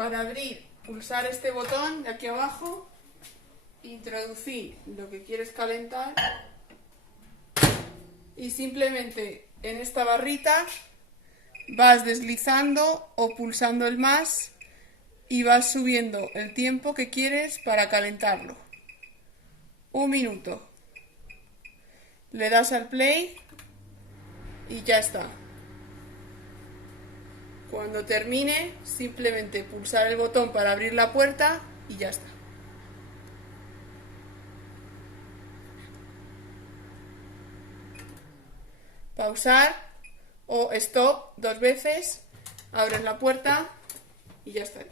Para abrir, pulsar este botón de aquí abajo, introducir lo que quieres calentar y simplemente en esta barrita vas deslizando o pulsando el más y vas subiendo el tiempo que quieres para calentarlo. 1 minuto. Le das al play y ya está. Cuando termine, simplemente pulsar el botón para abrir la puerta y ya está. Pausar o stop 2 veces, abres la puerta y ya estaría.